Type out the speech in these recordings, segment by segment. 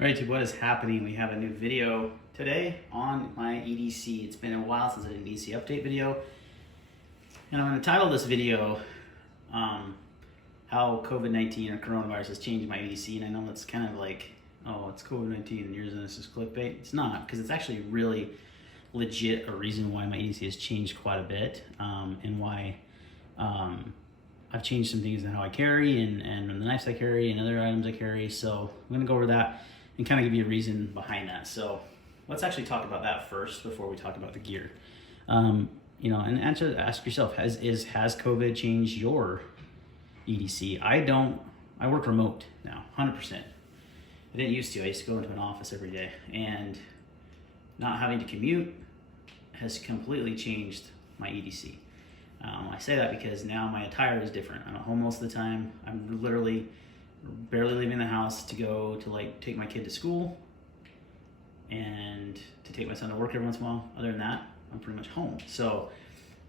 All right, YouTube, what is happening? We have a new video today on my EDC. It's been a while since I did an EDC update video. And I'm going to title this video, how COVID-19 or coronavirus has changed my EDC. And I know it's kind of like, oh, it's COVID-19 and yours and this is clickbait. It's not, because it's actually really legit a reason why my EDC has changed quite a bit, and why I've changed some things in how I carry and the knives I carry and other items I carry. So I'm going to go over that and kind of give you a reason behind that. So let's actually talk about that first before we talk about the gear. And ask yourself, has COVID changed your EDC? I work remote now, 100%. I didn't used to. I used to go into an office every day, and not having to commute has completely changed my EDC. I say that because now my attire is different. I'm at home most of the time. I'm literally barely leaving the house to go to take my kid to school and to take my son to work every once in a while. Other than that, I'm pretty much home. So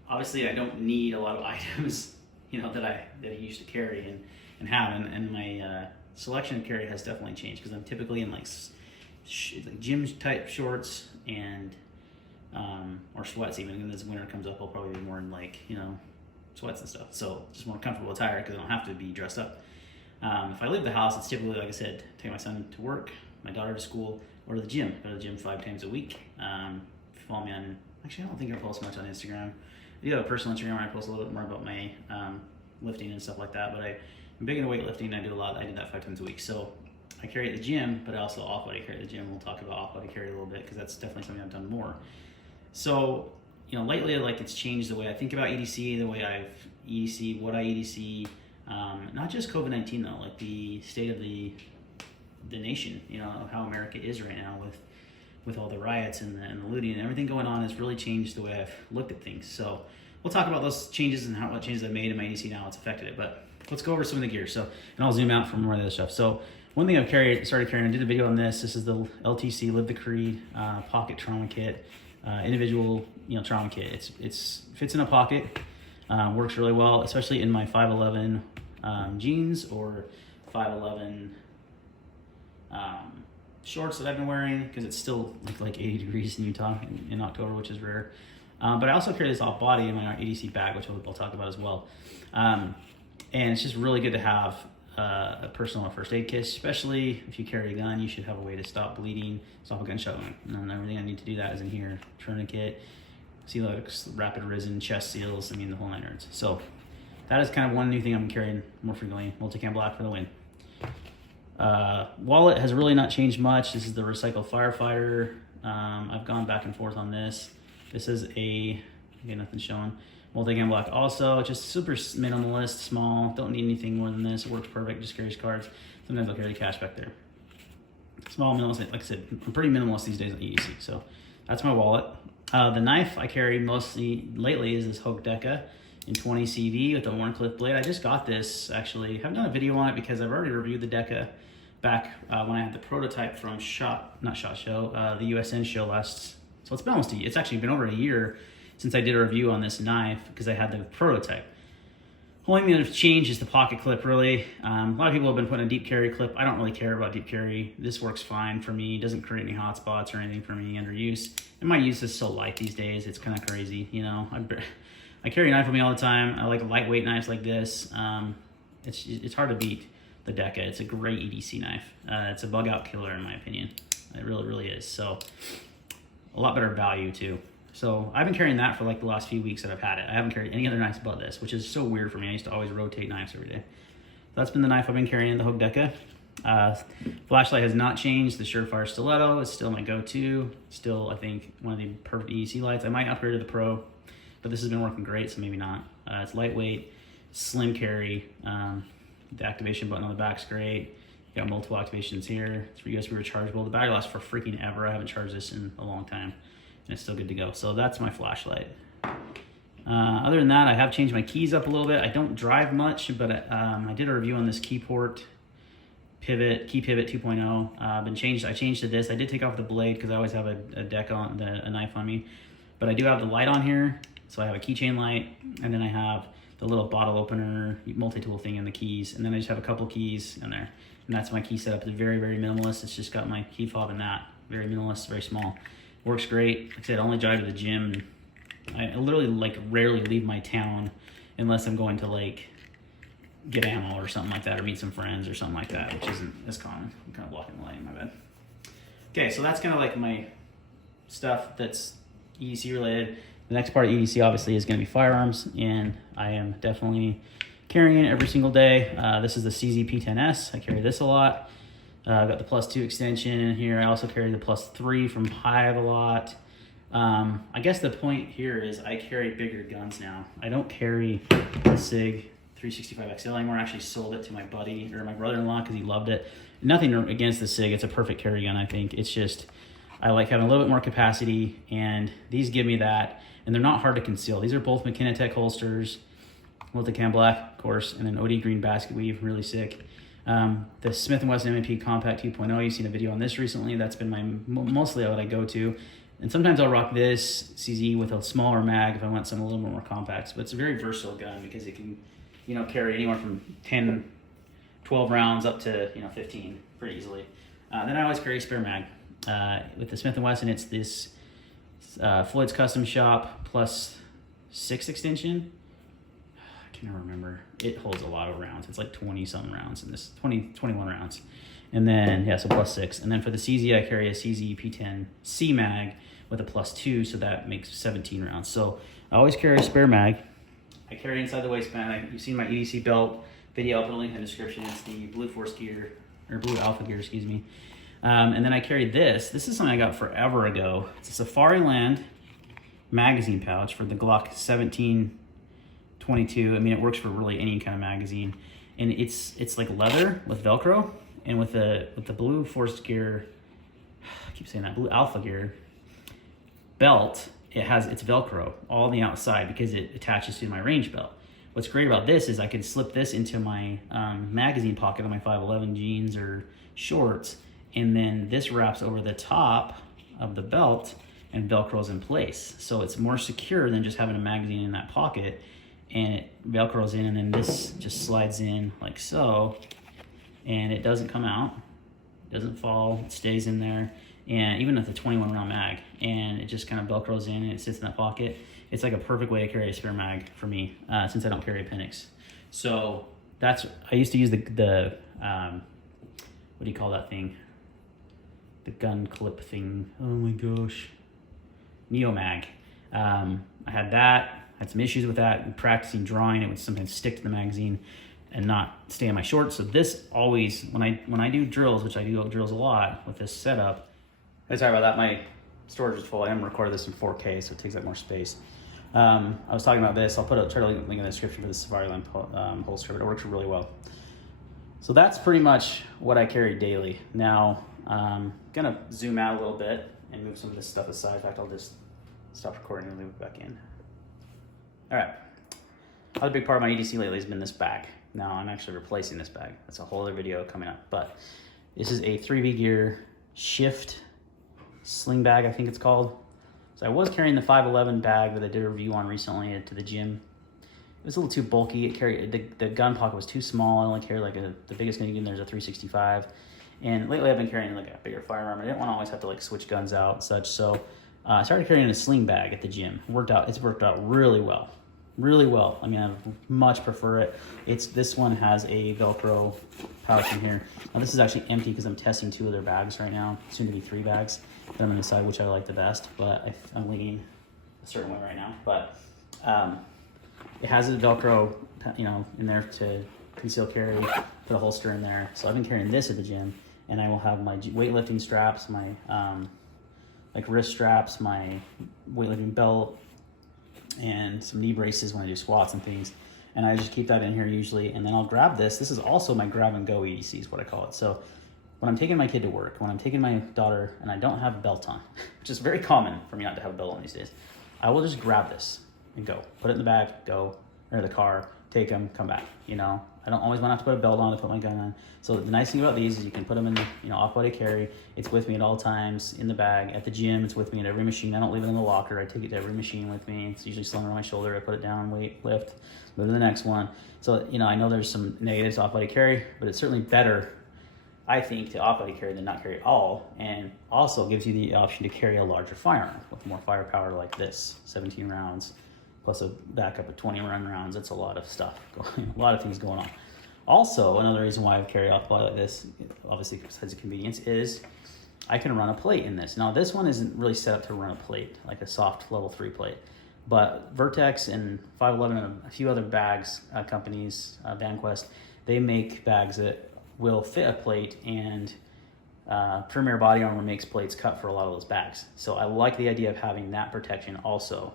obviously I don't need a lot of items, that I used to carry and have, and my selection of carry has definitely changed, because I'm typically in gym type shorts and or sweats. Even when this winter comes up, I'll probably be more in sweats and stuff. So just more comfortable attire because I don't have to be dressed up. If I leave the house, it's typically, like I said, take my son to work, my daughter to school, or to the gym. Go to the gym 5 times a week. If you follow me on, actually I don't think I post much on Instagram. I do have a personal Instagram where I post a little bit more about my lifting and stuff like that, but I'm big into weightlifting. I did that 5 times a week. So I carry at the gym, but I also off-body carry at the gym. We'll talk about off-body carry a little bit, because that's definitely something I've done more. So, lately, it's changed the way I think about EDC, the way what I EDC, not just COVID-19 though, the state of the nation, how America is right now with all the riots and the looting and everything going on has really changed the way I've looked at things. So we'll talk about those changes and what changes I've made in my EDC now, it's affected it. But let's go over some of the gear. So, and I'll zoom out from more of the other stuff. So one thing I've started carrying, I did a video on this. This is the LTC Live the Creed pocket trauma kit, individual trauma kit. It's fits in a pocket, works really well, especially in my 511 jeans or 511 shorts that I've been wearing, because it's still like 80 degrees in Utah in October, which is rare. But I also carry this off body in my EDC bag, which I'll talk about as well. And it's just really good to have a personal first aid kit, especially if you carry a gun. You should have a way to stop bleeding, stop a gunshot wound. And everything I need to do that is in here. Tourniquet, Celux, rapid risen, chest seals, the whole 9 yards. So that is kind of one new thing I'm carrying more frequently. Multicam black for the win. Wallet has really not changed much. This is the recycled firefighter. I've gone back and forth on this. This is nothing showing. Multicam black also, just super minimalist, small. Don't need anything more than this. It works perfect, just carries cards. Sometimes I'll carry cash back there. Small, minimalist, like I said, I'm pretty minimalist these days on EDC. So that's my wallet. The knife I carry mostly lately is this Hogue Deca in 20 CV with a Warncliffe blade. I just got this, actually. I haven't done a video on it because I've already reviewed the Deca back when I had the prototype from the Wesson show last. So it's actually been over a year since I did a review on this knife, because I had the prototype. Only thing that's changed is the pocket clip, really. A lot of people have been putting a deep carry clip. I don't really care about deep carry. This works fine for me. It doesn't create any hot spots or anything for me under use. And my use is so light these days, it's kind of crazy. I carry a knife with me all the time. I like lightweight knives like this. It's hard to beat the Deca. It's a great EDC knife. It's a bug out killer in my opinion. It really, really is. So a lot better value too. So I've been carrying that for the last few weeks that I've had it. I haven't carried any other knives but this, which is so weird for me. I used to always rotate knives every day. That's been the knife I've been carrying, the Hogue Deca. Flashlight has not changed. The Surefire Stiletto is still my go-to. Still, I think, one of the perfect EDC lights. I might upgrade to the Pro, but this has been working great, so maybe not. It's lightweight, slim carry. The activation button on the back's great. You got multiple activations here. It's USB rechargeable. The battery lasts for freaking ever. I haven't charged this in a long time, and it's still good to go. So that's my flashlight. Other than that, I have changed my keys up a little bit. I don't drive much, but I did a review on this keyport key pivot 2.0. I changed to this. I did take off the blade because I always have a knife on me, but I do have the light on here. So I have a keychain light, and then I have the little bottle opener multi-tool thing in the keys, and then I just have a couple keys in there. And and that's my key setup. It's very, very minimalist. It's just got my key fob and that. Very minimalist, very small. Works great. Like I said, I only drive to the gym. I literally like rarely leave my town unless I'm going to like get ammo or something like that, or meet some friends or something like that, which isn't as common. I'm kind of blocking the light in my bed. Okay, so that's kind of like my stuff that's EDC related. The next part of EDC obviously is going to be firearms, and I am definitely carrying it every single day. This is the CZ-P10S. I carry this a lot. I've got the +2 extension in here. I also carry the +3 from Hive a lot. I guess the point here is I carry bigger guns now. I don't carry the SIG 365 XL anymore. I actually sold it to my buddy, or my brother-in-law, because he loved it. Nothing against the SIG. It's a perfect carry gun, I think. It's just, I like having a little bit more capacity, and these give me that, and they're not hard to conceal. These are both McKenna Tech holsters, multicam black, of course, and then OD green basket weave, really sick. The Smith & Wesson M&P Compact 2.0, you've seen a video on this recently. That's been my mostly what I go to. And sometimes I'll rock this CZ with a smaller mag if I want something a little more compact. But it's a very versatile gun because it can, you know, carry anywhere from 10, 12 rounds up to, you know, 15 pretty easily. Then I always carry a spare mag. With the Smith & Wesson, it's this Floyd's Custom Shop +6 extension. I can't remember. It holds a lot of rounds. It's like 20 something rounds in this, 21 rounds. And then, yeah, so +6. And then for the CZ, I carry a CZ P10C mag with a +2, so that makes 17 rounds. So I always carry a spare mag. I carry inside the waistband. You've seen my EDC belt video. I'll put a link in the description. It's the Blue Force gear, or Blue Alpha gear, excuse me. And then I carry this. This is something I got forever ago. It's a Safari Land magazine pouch for the Glock 1722. I mean, it works for really any kind of magazine. And it's like leather with Velcro. And with the Blue Force gear, I keep saying that, Blue Alpha gear belt, it's Velcro all on the outside because it attaches to my range belt. What's great about this is I can slip this into my magazine pocket on my 511 jeans or shorts, and then this wraps over the top of the belt and Velcros in place. So it's more secure than just having a magazine in that pocket, and it Velcros in, and then this just slides in like so, and it doesn't come out, it doesn't fall, it stays in there. And even with a 21 round mag, and it just kind of Velcros in and it sits in that pocket. It's like a perfect way to carry a spare mag for me, since I don't carry appendix. So I used to use the what do you call that thing? The gun clip thing. Oh my gosh. Neo mag. I had that, had some issues with that, and practicing drawing, it would sometimes stick to the magazine and not stay in my shorts. So this always, when I do drills, which I do drills a lot with this setup, sorry about that, my storage is full. I am recording this in 4K, so it takes up more space. I was talking about this. I'll try to link in the description for the Safari Land holster, but it works really well. So that's pretty much what I carry daily. Now, I'm gonna zoom out a little bit and move some of this stuff aside. In fact, I'll just stop recording and leave it back in. All right. Another big part of my EDC lately has been this bag. Now I'm actually replacing this bag. That's a whole other video coming up, but this is a 3B Gear Shift sling bag, I think it's called. So I was carrying the 511 bag that I did a review on recently to the gym. It was a little too bulky. It carried the gun pocket was too small. I only carried like the biggest gun you can get in there is a 365. And lately I've been carrying like a bigger firearm. I didn't want to always have to like switch guns out and such. So I started carrying a sling bag at the gym. It's worked out really well. Really well. I mean, I much prefer it. This one has a Velcro pouch in here. Now this is actually empty because I'm testing 2 of their bags right now, soon to be 3 bags. Then I'm gonna decide which I like the best, but I'm leaning a certain way right now. But it has a Velcro, in there to conceal carry, put a holster in there. So I've been carrying this at the gym, and I will have my weightlifting straps, my like wrist straps, my weightlifting belt, and some knee braces when I do squats and things. And I just keep that in here usually, and then I'll grab this. This is also my grab and go EDC is what I call it. So when I'm taking my kid to work, when I'm taking my daughter and I don't have a belt on, which is very common for me not to have a belt on these days, I will just grab this and go. Put it in the bag, go, or the car, take them, come back, I don't always want to have to put a belt on to put my gun on. So the nice thing about these is you can put them in, off-body carry. It's with me at all times, in the bag, at the gym. It's with me at every machine. I don't leave it in the locker. I take it to every machine with me. It's usually slung around my shoulder. I put it down, weight, lift, move to the next one. So, I know there's some negatives to off-body carry, but it's certainly better I think, to off-body carry than not carry at all, and also gives you the option to carry a larger firearm with more firepower like this, 17 rounds, plus a backup of 21 rounds. That's a lot of stuff, a lot of things going on. Also, another reason why I would carry off-body like this, obviously besides the convenience, is I can run a plate in this. Now, this one isn't really set up to run a plate, like a soft level 3 plate. But Vertex and 511 and a few other bags companies, VanQuest, they make bags that will fit a plate, and Premier Body Armor makes plates cut for a lot of those bags. So I like the idea of having that protection also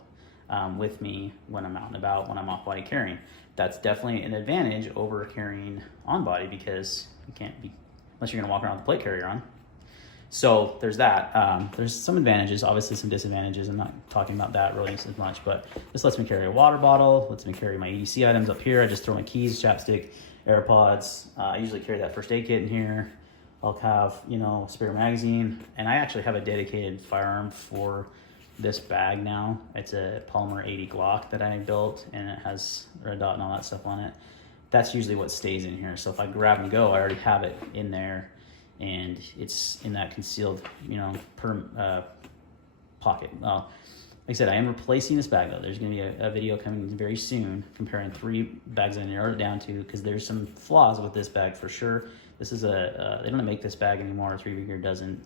with me when I'm out and about, when I'm off-body carrying. That's definitely an advantage over carrying on-body, because you can't be, unless you're going to walk around with a plate carrier on. So there's that. There's some advantages, obviously some disadvantages. I'm not talking about that really as much, but this lets me carry a water bottle, lets me carry my EDC items up here. I just throw my keys, chapstick, AirPods. I usually carry that first aid kit in here. I'll have, a spare magazine, and I actually have a dedicated firearm for this bag now. It's a polymer 80 Glock that I built, and it has red dot and all that stuff on it. That's usually what stays in here. So if I grab and go, I already have it in there, and it's in that concealed, pocket. Like I said, I am replacing this bag though. There's going to be a video coming very soon comparing 3 bags that I narrowed it down to, because there's some flaws with this bag for sure. This is they don't make this bag anymore. 3 Gear doesn't.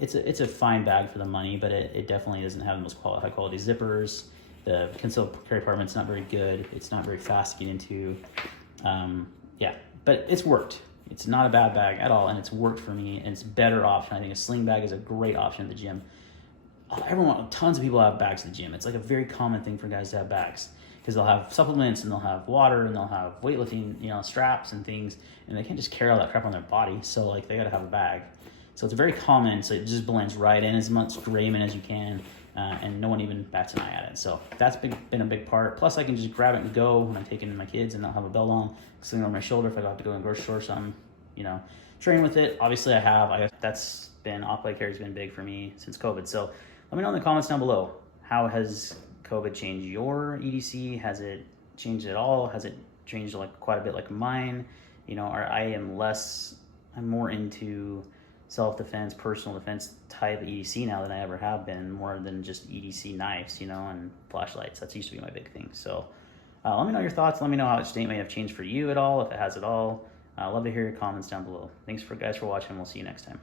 It's a fine bag for the money, but it definitely doesn't have the most high quality zippers. The concealed carry compartment's not very good. It's not very fast to get into. But it's worked. It's not a bad bag at all, and it's worked for me, and it's a better option. I think a sling bag is a great option at the gym. Tons of people have bags at the gym. It's like a very common thing for guys to have bags, because they'll have supplements, and they'll have water, and they'll have weightlifting, straps and things, and they can't just carry all that crap on their body, so like they gotta have a bag. So it's very common, so it just blends right in, as much grayman as you can, and no one even bats an eye at it. So that's been a big part. Plus I can just grab it and go when I'm taking my kids and not have a belt on, sling it on my shoulder if I have to go in a grocery store or something, train with it. Obviously that's been, off-body carry has been big for me since COVID. So let me know in the comments down below, how has COVID changed your EDC? Has it changed at all? Has it changed quite a bit like mine? I'm more into self-defense, personal defense type EDC now than I ever have been, more than just EDC knives, and flashlights. That used to be my big thing. So let me know your thoughts. Let me know how each state may have changed for you at all, if it has at all. I'd love to hear your comments down below. Thanks guys for watching. We'll see you next time.